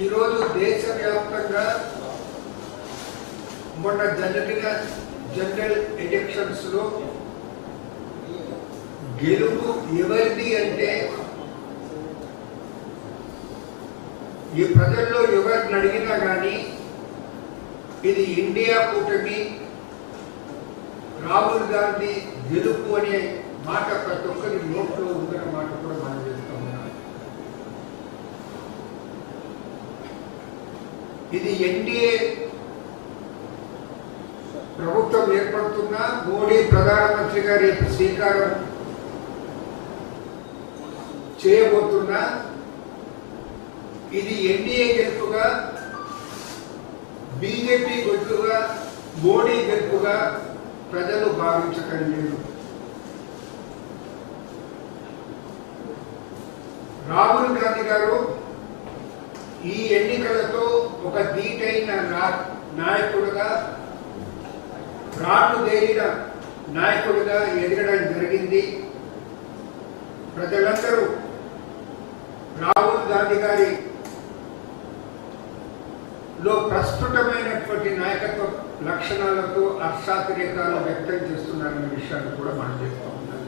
ఈరోజు దేశవ్యాప్తంగా మొన్న జరిగిన జనరల్ ఎలక్షన్స్ లో గెలుపు ఎవరిది అంటే ఈ ప్రజల్లో ఎవరిని అడిగినా కానీ ఇది ఇండియా కూటమి రాహుల్ గాంధీ గెలుపు అనే మాట ప్రతి ఒక్కరి నోట్లో ఉందన్న మాట కూడా మనం చెప్తా ఉన్నాం. ఇది ఎన్డీఏ ప్రభుత్వం ఏర్పడుతున్నా మోడీ ప్రధానమంత్రి గారి స్వీకారం చేయబోతున్నా ఇది ఎన్డీఏ గెలుపుగా, బీజేపీ గెలుపుగా, మోడీ గెలుపుగా ప్రజలు భావించటం లేదు. రాహుల్ గాంధీ గారు ఈ ఎన్నికలతో ఒక ధీటైన నాయకుడుగా, రాటుదేరిన నాయకుడిగా ఎదగడం జరిగింది. ప్రజలందరూ రాహుల్ గాంధీ గారి లో ప్రస్ఫుటమైనటువంటి నాయకత్వ లక్షణాలతో హర్షాతిరేకాలు వ్యక్తం చేస్తున్నారనే విషయాన్ని కూడా మనం చేస్తూ ఉన్నాం.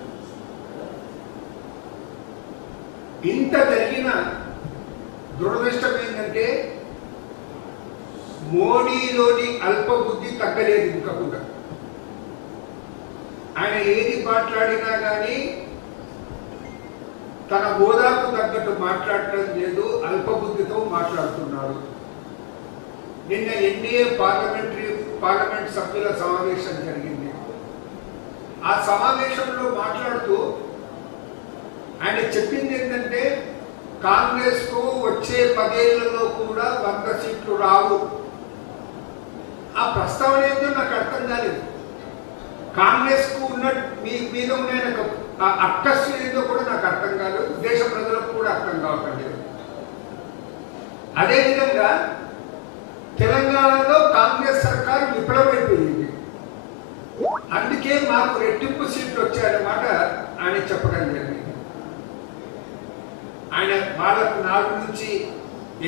ఇంత జరిగిన దురదృష్టం ఏంటంటే మోడీలోని అల్పబుద్ధి తగ్గలేదు. ఇంకా కూడా ఆయన ఏది మాట్లాడినా కానీ తన హోదాకు తగ్గట్టు మాట్లాడటం లేదు, అల్పబుద్ధితో మాట్లాడుతున్నారు. నిన్న ఎన్డీఏ పార్లమెంట్ సభ్యుల సమావేశం జరిగింది. ఆ సమావేశంలో మాట్లాడుతూ ఆయన చెప్పింది ఏంటంటే కాంగ్రెస్ కు వచ్చే 10 ఏళ్లలో కూడా 100 సీట్లు రావు. ఆ ప్రస్తావన ఏంటో నాకు అర్థం కాలేదు. కాంగ్రెస్ కు ఉన్న మీద ఉన్న అక్కస్సు ఏంటో కూడా నాకు అర్థం కాలేదు, దేశ ప్రజలకు కూడా అర్థం కావటం లేదు. అదేవిధంగా తెలంగాణలో కాంగ్రెస్ సర్కారు విఫలమైపోయింది, అందుకే మాకు రెట్టింపు సీట్లు వచ్చాయన్నమాట ఆయన చెప్పడం జరిగింది. ఆయన వాళ్ళకు 4 నుంచి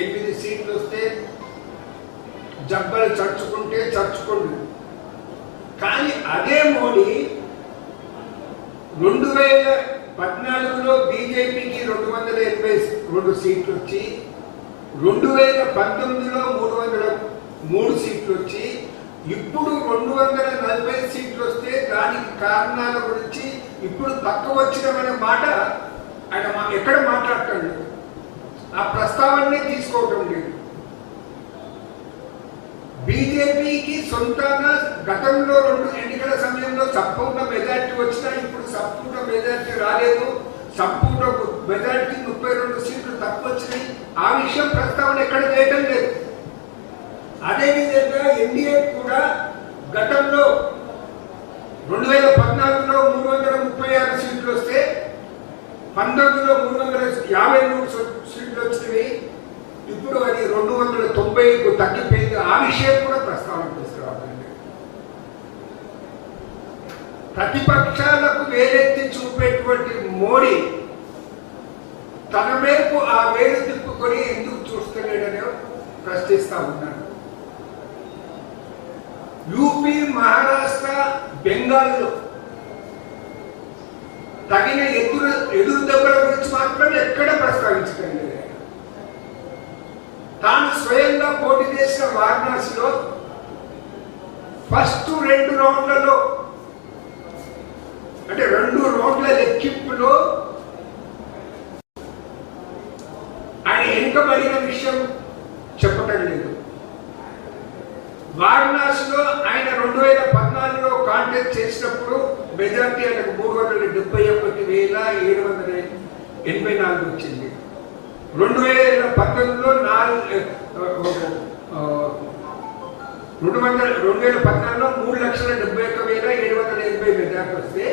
8 సీట్లు వస్తే జబ్బలు చర్చుకోండి. కానీ అదే మోడీ 2014లో బీజేపీకి 282 సీట్లు వచ్చి 2019లో 303 సీట్లు వచ్చి ఇప్పుడు 240 సీట్లు వస్తే దానికి కారణాల గురించి ఇప్పుడు తక్కువ వచ్చినమనే మాట ఆయన ఎక్కడ మాట్లాడటం లేదు. ఆ ప్రస్తావనే తీసుకోవటం లేదు. బీజేపీకి సొంతంగా గతంలో 2 ఎన్నికల సమయంలో సంపూర్ణ మెజార్టీ వచ్చినా ఇప్పుడు సంపూర్ణ మెజార్టీ రాలేదు. సంపూర్ణ మెజార్టీ 32 సీట్లు తక్కువ వచ్చినాయి. ఆ విషయం ప్రస్తావన ఎక్కడ చేయటం లేదు. అదేవిధంగా ఎన్డీఏ కూడా గతంలో 2014లో 336 సీట్లు వస్తే 19లో 353 సీట్లు వచ్చినవి. ఇప్పుడు అది 290కు తగ్గిపోయింది. ఆ విషయం కూడా ప్రస్తావన తీసుకురావాలండి. ప్రతిపక్షాలకు వేలెత్తి చూపేటువంటి మోడీ తన వైపు ఆ వేలు తిప్పుకొని ఎందుకు చూస్తలేడనే ప్రశ్నిస్తా ఉన్నాను. యూపీ, మహారాష్ట్ర, బెంగాల్లో తగిన ఎదురు దెబ్బల గురించి మాత్రం ఎక్కడ ప్రస్తావించడం లేదు. తాను స్వయంగా పోటీ చేసిన వారణాసిలో ఫస్ట్ 2 రౌండ్లలో అంటే 2 రౌండ్ల లెక్కింపులో ఆయన వెనుకబడిన విషయం చెప్పటం లేదు. వారణాసిలో ఆయన 2014లో కాంటెస్ట్ చేసినప్పుడు మెజార్టీ ఆయనకు 371,784 వచ్చింది. 2019లో 3,71,780 మెజార్టీ వస్తే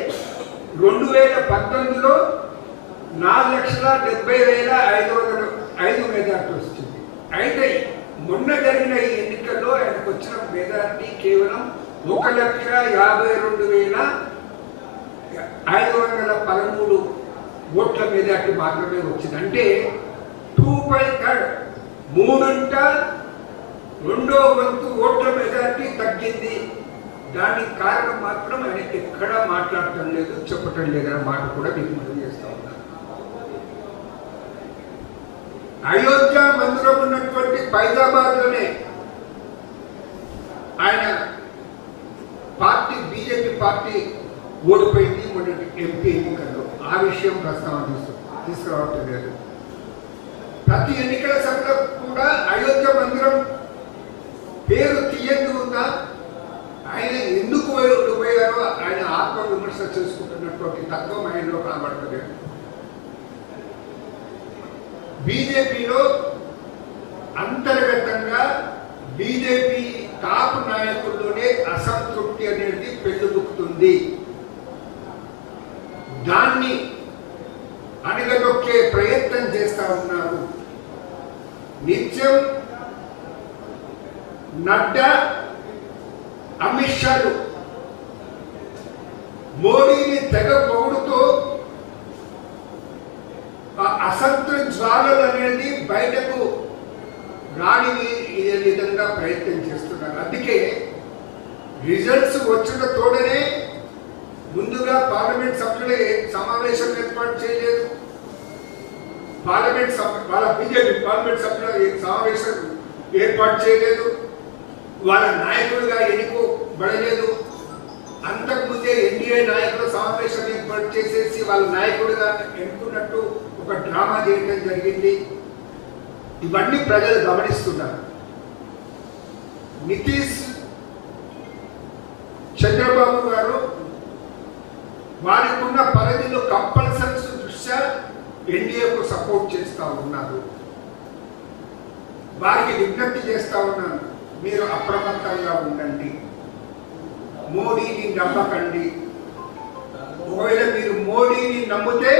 2019లో 4,70,505 మెజార్టీ వచ్చింది. అయితే మొన్న జరిగిన ఈ ఎన్నికల్లో ఆయనకు వచ్చిన మెజార్టీ కేవలం 1,52,513 ఓట్ల మెజార్టీ మాత్రమే వచ్చింది. అంటే 2/3 మూడింట రెండో వంతు ఓట్ల మెజార్టీ తగ్గింది. దానికి కారణం మాత్రం ఆయన ఎక్కడా మాట్లాడటం లేదు, చెప్పటం లేదన్న మాట కూడా మీకు మనం చేస్తా ఉన్నారు. అయోధ్య మందిరం ఉన్నటువంటి ఫైజాబాద్లోనే ఆయన పార్టీ బీజేపీ పార్టీ ఓడిపోయింది మొదటి ఎంపీ ఎన్నికల్లో. ఆ విషయం ప్రస్తావన తీసుకురావటం లేదు. ప్రతి ఎన్నికల సభలో కూడా అయోధ్య మందిరం పేరు తీయందు ఉందా, ఆయన ఎందుకు ఓడిపోయారో ఆయన ఆత్మవిమర్శ చేసుకుంటున్నటువంటి తత్వం ఆయనలో కనబడతలేదు. బీజేపీలో అంతర్గతంగా బీజేపీ టాప్ నాయకుల్లోనే అసంతృప్తి అనేది పెళ్ళుబుకుతుంది. దాన్ని అణగదొక్కే ప్రయత్నం చేస్తా ఉన్నారు. నిత్యం నడ్డా, అమిత్ షాలు మోడీని తెగ పొగుడుతూ అసంతృప్తి జ్వాలలు అనేది బయటకు రాని విధంగా ప్రయత్నం చేస్తున్నారు. అందుకే రిజల్ట్స్ వచ్చిన తోడనే ముందుగా పార్లమెంట్ సభ్యుల సమావేశం ఏర్పాటు చేయలేదు. వాళ్ళ బీజేపీ పార్లమెంట్ సభ్యుల సమావేశం ఏర్పాటు చేయలేదు. వాళ్ళ నాయకులుగా ఎన్నుకోబడలేదు. అంతకుముందే ఎన్డీఏ నాయకుల సమావేశం ఏర్పాటు చేసేసి వాళ్ళ నాయకుడిగా ఎన్నుకున్నట్టు ఒక డ్రామా చేయడం జరిగింది. ఇవన్నీ ప్రజలు గమనిస్తున్నారు. నితీష్ చంద్రబాబు గారు వారికి ఉన్న పరిధిలో కంపల్సరీస్ దృష్ట్యా ఎన్డీఏకు సపోర్ట్ చేస్తూ ఉన్నారు. వారికి విజ్ఞప్తి చేస్తూ ఉన్నాను, మీరు అప్రమత్తంగా ఉండండి, మోడీని నమ్మకండి. ఒకవేళ మీరు మోడీని నమ్మితే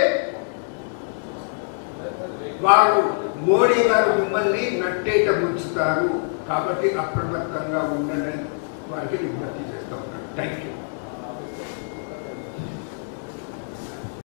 వారు మోడీ గారు మిమ్మల్ని నట్టేట ముంచుతారు. కాబట్టి అప్రమత్తంగా ఉండండి వారికి విజ్ఞప్తి చేస్తూ ఉన్నాను. Thank you.